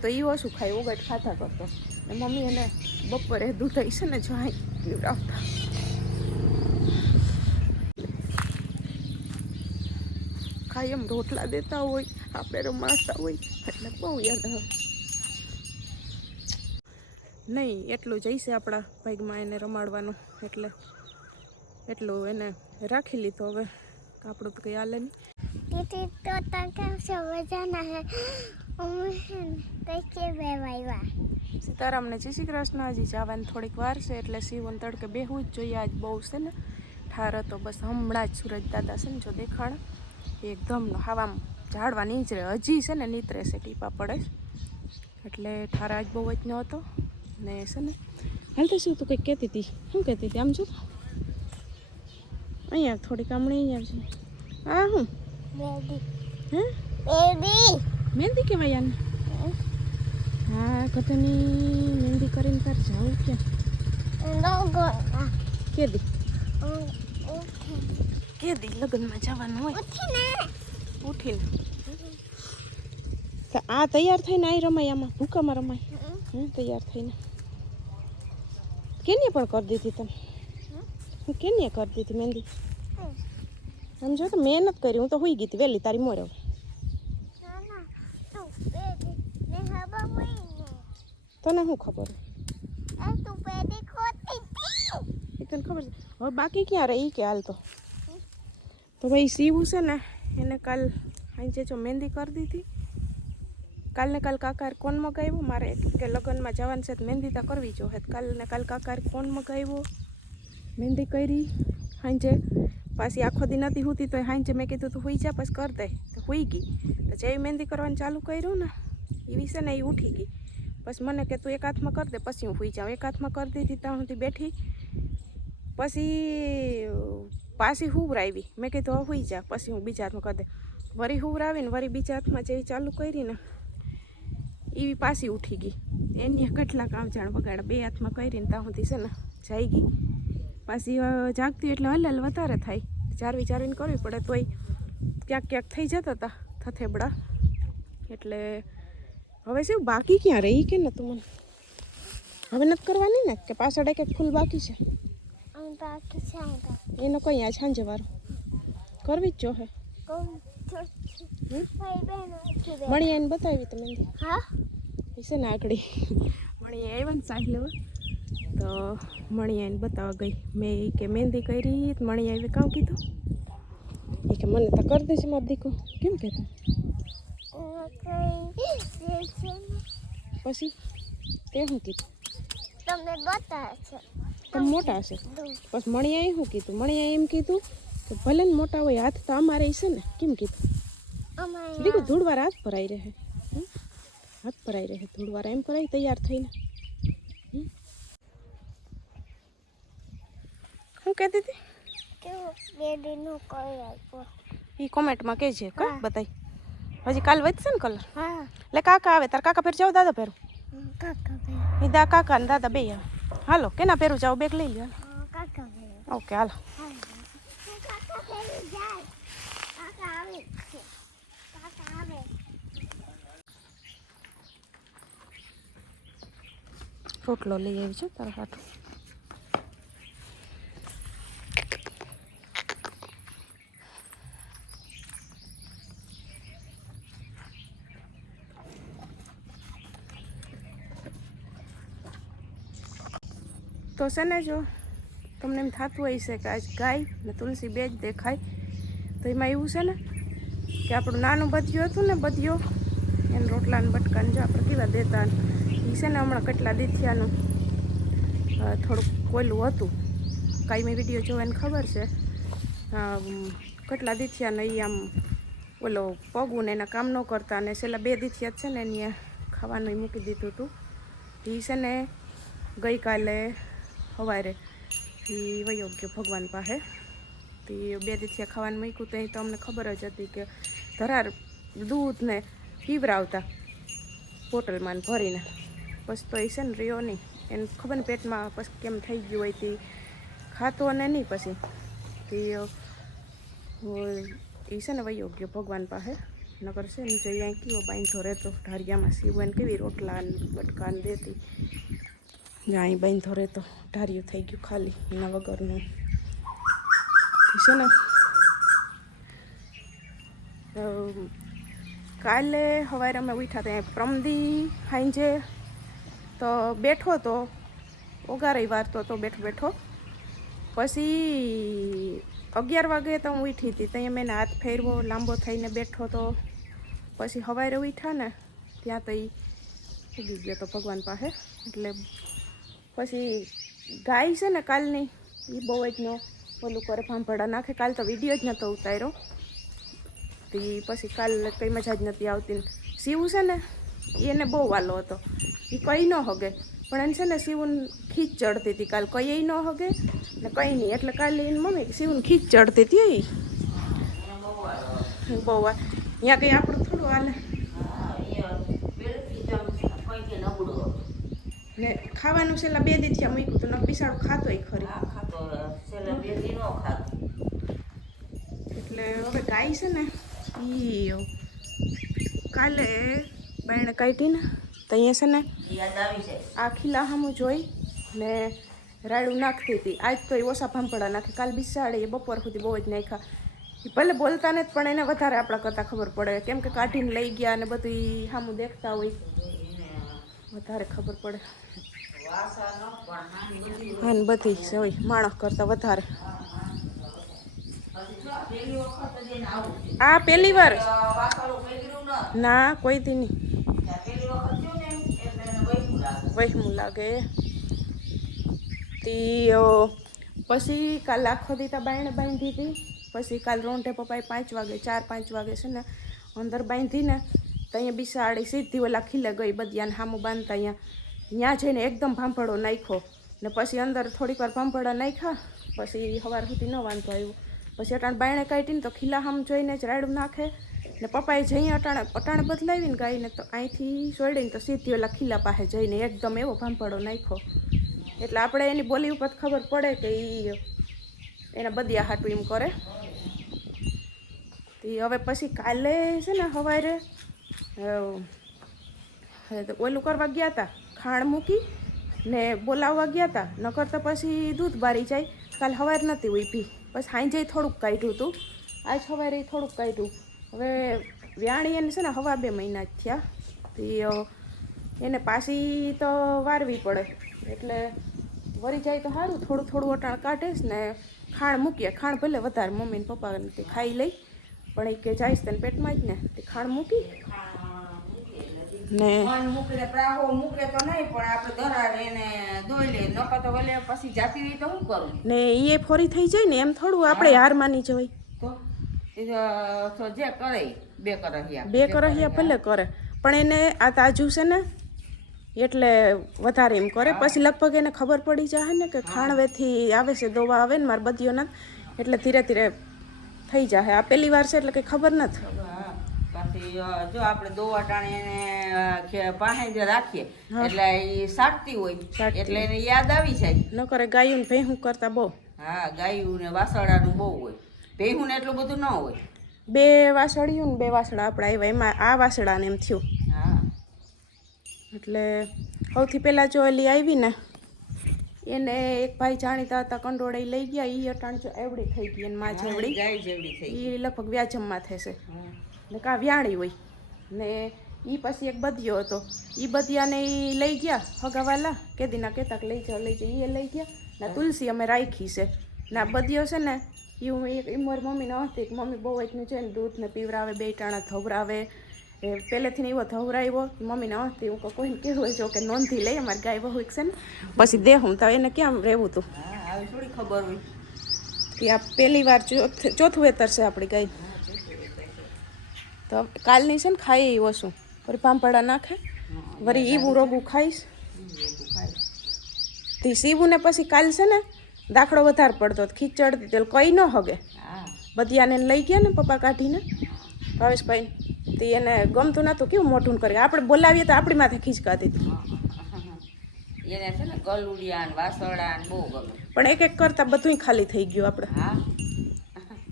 તો એ ઓછું ખાય, ઓગટ ખાતા કરતો. ને મમ્મી એને બપોરે દૂધાઈ છે ને જો આ પીવડાવતા. ખાઈ એમ રોટલા દેતા હોય, આપણે રમાડતા હોય, એટલે બહુ યાદ આવે. નહીં, એટલું જઈશે આપણા ભાગમાં એને રમાડવાનું, એટલે એટલું એને રાખી લીધો હવે. આપણું તો કંઈ હાલે નહીં. તો તક સમજાના હે? સીતારામને જય શ્રી કૃષ્ણ. હજી જવાની થોડીક વાર છે એટલે શિવન તડકે બેહવું જ જોઈએ. આજ બહુ છે ને ઠાર હતો. બસ હમણાં જ સુરજ દાદા છે ને જો દેખાણ. એકદમનો હવામાં ઝાડવા નીચરે. હજી છે ને નીતરે છે ટીપા પડે એટલે ઠાર આજ બહુ જ ન હતો. ને છે ને હાલ તો શું તું કંઈક કહેતી હતી? શું કહેતી હતી? આમ જો. અહીંયા થોડીક હમણાં અહીંયા હા હું? હે? બેબી મહેંદી કહેવાય આને. હા કથની મહેંદી કરીને તાર જાઉં ક્યાં કેદી? કેદી લગ્નમાં જવાનું હોય. ઉઠીને. આ તૈયાર થઈને આ રમાય આમાં ભૂકામાં રમાય. હું તૈયાર થઈને. કેને પણ કરી દીધી તમે? હું કેને કરી દીધી મહેંદી? સમજો તો મહેનત કરી હું તો હોઈ ગઈ હતી વહેલી તારી મોડે તને શું ખબર? એ તને ખબર છે? હવે બાકી ક્યાં રહી? કે હાલ તો. તો ભાઈ સીવું છે ને એને કાલ આજે જો મહેંદી કરી દીધી. કાલને કાલ કાકા કોણ મગાવ્યો? મારે કે લગ્નમાં જવાનું છે મહેંદી તો કરવી જોઈએ કાલને કાલ કાકા કોણ મગાવ્યો? મહેંદી કરી. સાંજે પાછી આખો દી નથી હોતી તો સાંજે મેં કીધું તું હોઈ જા પછી કરી દે. તો હોઈ ગઈ. તો જેવી મહેંદી કરવાનું ચાલુ કર્યું ને એવી છે ને એ ઉઠી ગઈ. પછી મને કે તું એક હાથમાં કરી દે, પછી હું સુઈ જાઉં. એક હાથમાં કરી દીધી, ત્યાં સુધી બેઠી. પછી પાછી હુવરાવી. મેં કીધું હવે હુઈ જા. પછી હું બીજા હાથમાં કરી દે. વરી હુવરાવીને, વરી બીજા હાથમાં જેવી ચાલુ કરી ને એવી પાછી ઉઠી ગઈ. એની કેટલા કામ જાણ બગાડ બે હાથમાં કરીને ત્યાં સુધી છે ને જઈ ગઈ. પાછી જાગતી એટલે હલ વધારે થાય. ચારવી ચારવીને કરવી પડે, તોય ક્યાંક ક્યાંક થઈ જતા હતા થથેબડા. એટલે હવે શું બાકી ક્યાં રહી કે ને તું મને? હવે નથી કરવાની ને કે પાછળ એક એક ફૂલ બાકી છે? એનો કઈ આ છાંજે વારો? કરવી જ જો હે. મણી એને બતાવી તમે હા? છે ને આકડી મણી આવ્યા ને સાહેબ તો મણી એને બતાવવા ગઈ. મેં એ કે મહેંદી કરી મણી આવી કામ કીધું? એ કે મને તો કરી દેશે મારો દીકરો. કેમ કહેતો પછી? તે શું કીધું? તમને બતાવે છે. તમે મોટા છે. બસ મણિયાએ શું કીધું? મણિયાએ એમ કીધું કે ભલે ને મોટા હોય હાથ તો અમારે છે ને. કેમ કીધું? દીકું ધૂળવાર હાથ ભરાઈ રહે? હાથ ભરાઈ રહે. ધૂળવાર એમ કરાય તૈયાર થઈને? શું કહેતી હતી? એ કોમેન્ટમાં કહેજે કા? હા. હજી કાલ વધશે ને કલર હા. એટલે કાકા આવે તાર કાકા ફેર જાવ દાદા પહેરું કાકા દા કાકા ને દાદા બે આવે. હાલો કેના પહેરું જાવ બેગ લઈ લ્યો. કાકા ઓકે હાલો. રોટલો લઈ આવી છું તારા હાથું. છે ને જો, તમને એમ થતું હોય છે કે આજ ગાય ને તુલસી બે જ દેખાય, તો એમાં એવું છે ને કે આપણું નાનું બધિયું હતું ને બધિયો, એને રોટલા ને બટકાને જો આપણે કેવા દેતા એ છે ને હમણાં કેટલા દીથિયાનું થોડુંક કોયલું હતું. કાંઈ મેં વીડિયો એને ખબર છે કેટલા દીથિયાને એ આમ ઓલો પગું ને એના કામ ન કરતા ને છેલ્લા બે દીથિયા છે ને એને ખાવાનું મૂકી દીધું હતું. એ છે ને ગઈકાલે સવારે એ વયો ગયો ભગવાન પાસે. તો બે દિવસે ખાવાનું મૂક્યું તો એ તો અમને ખબર જ હતી કે ધરાર દૂધ ને પીવરાવતા બોટલમાં ભરીને. પછી તો એ છે ને રહ્યો નહીં. એને ખબર ને પેટમાં પછી કેમ થઈ ગયું હોય તે ખાતો અને નહીં પછી. તે એ છે ને વયો ગયો ભગવાન પાસે. નગર છે ને જઈ અહીં કેવો બાંધો રહેતો, ઢારિયામાં સીવન કેવી રોટલા ને બટકા ને દેતી. અહીં બાંધો રહેતો ઢાર્યું થઈ ગયું ખાલી, એના વગરનું. છે ને? કાલે સવારે અમે ઉઠ્યા ત્યાં પ્રમદી હાંજે તો બેઠો તો ઓગારે વારતો તો બેઠો બેઠો. પછી અગિયાર વાગે તો હું ઉઠી હતી, ત્યાં મેં હાથ ફેરવો, લાંબો થઈને બેઠો તો. પછી સવારે ઉઠ્યા ને, ત્યાં તો એ ઉગી ગયો તો ભગવાન પાસે, એટલે પછી ગાય છે ને કાલની, એ બહુ જ નો, ઓલું કરે ભાડા નાખે. કાલ તો વીડિયો જ નહોતો ઉતાર્યો. તે પછી કાલ કંઈ મજા જ નથી આવતી શિવ છે ને, એને બહુ વાલો હતો. એ કંઈ ન હગે. પણ એને છે ને શિવન ખીચ ચડતી હતી કાલ. કંઈ ન હગે ને કંઈ નહીં એટલે કાલે એની મમ્મી શિવન ખીચ ચડતી હતી એ. બહુ વાર. અહીંયા કંઈ આપણું થોડું હાલે. ને ખાવાનું છેલ્લા બે દી થયા મૂક્યું તો ન ખાતો ખાતોય ખરી. એટલે હવે ગાય છે ને ઈ કાલે બાયણે કાઢી ને તો અહીંયા છે ને આ ખીલા સામું જોઈ ને રાડું નાખતી હતી. આજ તો એ ઓછા ભાંભળા નાખે. કાલ બિસાડે એ બપોર સુધી બહુ જ નાખ્યા. ભલે બોલતા નથી પણ એને વધારે આપણા કરતાં ખબર પડે. કેમ કે કાઢીને લઈ ગયા અને બધું સામું દેખતા હોય. વધારે ખબર પડે. અને બધી હોય માણસ કરતાં વધારે. આ પહેલી વાર? ના, કોઈ દી નહીં. વહેમું લાગે. તી પછી કાલ આખો દીતા બાયણે બાંધી હતી. પછી કાલ રોંઢે પપ્પાએ પાંચ વાગે, ચાર પાંચ વાગે છે ને, અંદર બાંધીને તો અહીંયા બિસાડી સીધી ઓલા ખીલે ગઈ બધી બધિયાને સામું બાંધતા અહીંયા. ત્યાં જઈને એકદમ ભાંભળો નાખ્યો. ને પછી અંદર થોડીક વાર ભાંભળા નાખ્યા. પછી સવાર સુધી ન વાંધો આવ્યો. પછી અટાણ બાયણે કાઢીને તો ખીલા સામ જોઈને જ રાડું નાખે. ને પપ્પાએ જઈને અટાણે અટાણે બદલાવીને ગાયને તો અહીંથી સોડીને તો સીધી ઓલા ખીલા પાસે જઈને એકદમ એવો ભાંભળો નાખ્યો. એટલે આપણે એની બોલી ઉપર ખબર પડે કે એ એને બધી હાટું એમ કરે. તે હવે પછી કાલે છે ને સવારે ઓલું કરવા ગયા હતા ખાણ મૂકી ને બોલાવવા ગયા હતા નકર તો પછી દૂધ બારી જાય. કાલ સવાર નથી ઊભી પછી સાંજે થોડુંક કાઢ્યું હતું આજ સવારે થોડુંક કાઢ્યું. હવે વ્યાણી એને છે ને હવા બે મહિના જ થયા. તે એને પાછી તો વારવી પડે. એટલે વળી જાય તો સારું થોડું થોડું અટાણ કાઢીશ ને ખાણ મૂકીએ. ખાણ ભલે વધારે મમ્મી ને પપ્પાને તે ખાઈ લઈ. પણ એ કે જાઈશ તને પેટમાં જ ને. તે ખાણ મૂકી. ને મન પ્રાહો મૂકે તો નહીં પણ આપણે ધરાવે એને ધોઈ લે નકર તો વલે પછી જાતી રહી તો શું કરું? ને એ ફોરી થઈ જાય ને એમ થોડું આપણે હાર માની જવાય. તો જે કરે બે કરહિયા બે કરહિયા ભલે કરે પણ એને આ તાજું છે ને એટલે વધારે એમ કરે. પછી લગભગ એને ખબર પડી જાય ને કે ખાણવેથી આવે છે દવા આવે ને મારા બધીઓના એટલે ધીરે ધીરે થઈ જાય આ પહેલી વાર છે એટલે કંઈ ખબર નથી. પછી જો આપણે દોવા ટાણી એને પાસે જ રાખીએ એટલે એ સાટતી હોય એટલે એને યાદ આવી જાય. ન કરે ગાયું ને ભેહું કરતા બહુ. હા ગાયું ને વાસળાનું બહુ હોય. ભેહું ને એટલું બધું ન હોય. બે વાસળિયું ને બે વાસળા આપણા આવ્યા. એમાં આ વાસળાને એમ થયું. હા. એટલે સૌથી પહેલાં જો એલી આવી ને એને એક ભાઈ જાણીતા હતા કંડોળે લઈ ગયા. એ અટાણ જો એવડી થઈ ગઈ અને માં જેવડી. એ લગભગ વ્યાજમમાં થશે. હા. ને કાં વ્યાણી હોય. ને એ પછી એક બધિયો હતો. એ બધિયાને એ લઈ ગયા હગાવાલા. કેદીના કેતાક લઈ જાઓ લઈ જાઓ એ લઈ ગયા. ને તુલસી અમે રાખી છે. ને આ બધિયો છે ને એ હું એક મારી મમ્મીને હતી કે મમ્મી બહુ એટલું છે ને દૂધને પીવરાવે બે ટાણા ધવરાવે. એ પહેલેથી ને એવો ધવરાવ્યો મમ્મીને હતી. હું કોઈને કહેવું જો કે નોંધી લઈ અમારી ગાય બહુ છે ને. પછી દેહું તો એને ક્યાં રહેવું હતું થોડી ખબર હોય. કે આ પહેલી વાર ચોથ- ચોથું વેતર છે આપણી ગાય. તો કાલની છે ને ખાઈ એવો ઓછું વળી પાmpડા નાખે વળી ઈવું રોગું ખાઈશ. તે સીવું ને પછી કાલ છે ને દાખલો વધારે પડતો ખીચડ તેલ કઈ ન હગે. હા આને લઈ ગયા ને પપ્પા કાઢીને. ભાવેશભાઈ તે એને ગમતું નહોતું કેવું મોટું કરી. આપણે બોલાવીએ તો આપણી માથે ખીચકાતી હતી એને છે ને ગલુડિયા વાસળાન બહુ ગમે. પણ એક એક કરતાં બધુંય ખાલી થઈ ગયું આપણે. હા.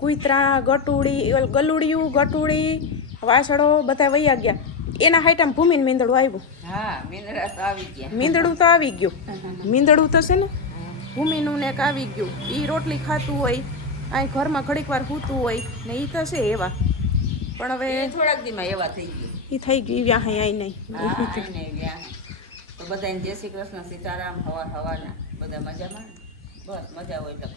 કુતરા ગટુડી ગલુડિયું ગટુડી વાસળો બધા વૈયા ગયા. એના હાઈટામાં ભૂમિને મીંદડું આવ્યું. હા મીંદડા તો આવી ગયા. મીંદડું તો આવી ગયું. મીંદડું તો છે ને ભૂમિનું ને આવી ગયું. એ રોટલી ખાતું હોય અહીં ઘરમાં ઘડીક વાર સૂતું હોય ને એ તો છે એવા. પણ હવે થોડાક દીમાં એવા થઈ ગયું. એ થઈ ગયું હા અહીં નહીં. હા ગયા તો બધાને જય શ્રી કૃષ્ણ સીતારામ હવા હવાના બધા મજામાં? બસ મજા હોય એટલે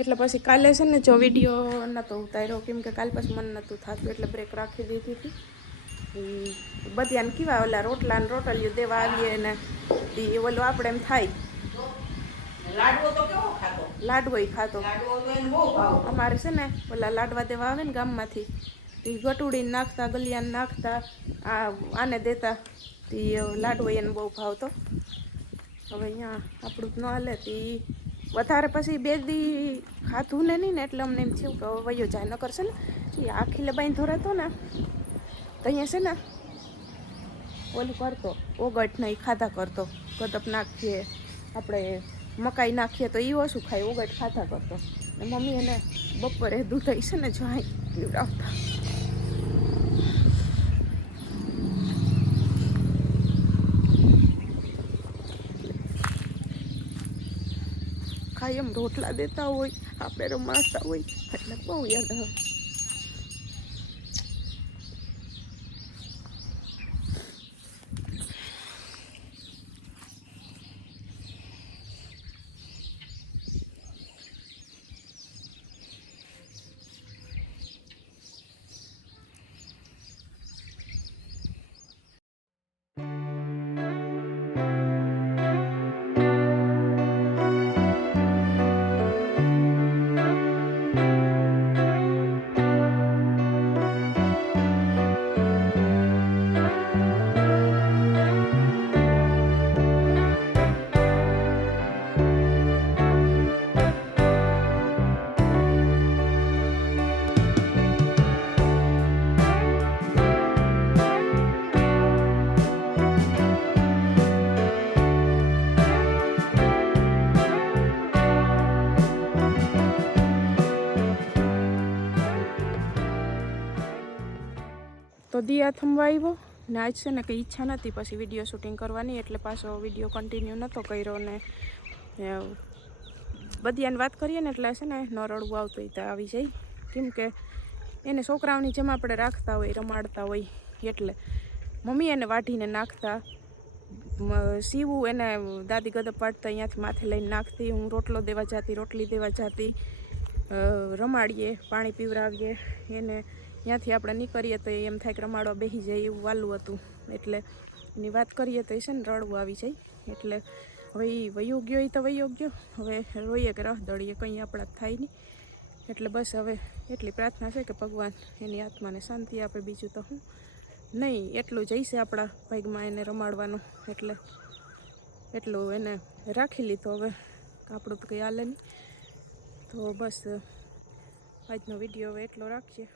એટલે પછી કાલે છે ને જો વીડિયો નહોતો ઉતાર્યો કેમ કે કાલ પછી મન નહોતું થતું એટલે બ્રેક રાખી દીધી હતી. બધાને કેવા ઓલા રોટલા ને રોટલીઓ દેવા આવીએ ને એ ઓલું આપણે એમ થાય. લાડવો તો કેવો ખાતો લાડવો ખાતો અમારે છે ને ઓલા લાડવા દેવા આવે ને ગામમાંથી એ ગટુડી નાખતા ગલિયાને નાખતા આ આને દેતા તે લાડવો એને બહુ ભાવતો. હવે અહીંયા આપણું જ ન હાલે તે વધારે પછી બે દી ખાધું ને નહીં ને એટલે અમને એમ થયું કે વયો જાય ન કરશે ને એ આખી બાંધો ધોરાતો ને, તો અહીંયા છે ને ઓલું કરતો, ઓગટ ને ઈ ખાધા કરતો ગદપ નાખીએ, આપણે મકાઈ નાખીએ તો એ ઓછું ખાય, ઓગટ ખાધા કરતો. મમ્મી એને બપોરે દૂધ છે ને, જો પીવડાવતા. કાયમ રોટલા દેતા હોય આપણે રમાડતા હોય એટલે બહુ યાદ આવે. તો દિયા થંભાવ્યો ને આજ છે ને કંઈ ઈચ્છા નથી પછી વીડિયો શૂટિંગ કરવાની, એટલે પાછો વીડિયો કન્ટિન્યુ નહોતો કર્યો ને બધી બધી વાત કરીએ ને એટલે છે ને ન રડવું આવતું તો આવી જાય. કેમ કે એને છોકરાઓની જેમ આપણે રાખતા હોય, રમાડતા હોય, એટલે મમ્મી એને વાઢીને નાખતા. સીવું એને દાદી ગદપ પાડતા, અહીંયાથી માથે લઈને નાખતી, હું રોટલો દેવા જાતી, રોટલી દેવા જાતી રમાડીએ, પાણી પીવડાવીએ, એને ત્યાંથી આપણે નીકળીએ તો એમ થાય કે રમાડવા બેસી જાય એવું વાલું હતું. એટલે એની વાત કરીએ તો એ છે ને રડવું આવી જાય. એટલે હવે એ વયો ગયો એ તો વયો ગયો. હવે રોઈએ કે રહ દળીએ કંઈ આપણા થાય નહીં. એટલે બસ હવે એટલી પ્રાર્થના છે કે ભગવાન એની આત્માને શાંતિ આપે, બીજું તો હું નહીં. એટલું જઈશે આપણા ભાગમાં એને રમાડવાનું. એટલે એટલું એને રાખી લીધો હવે. આપણું તો કંઈ હાલે નહીં. તો બસ આજનો વીડિયો હવે એટલો રાખીએ.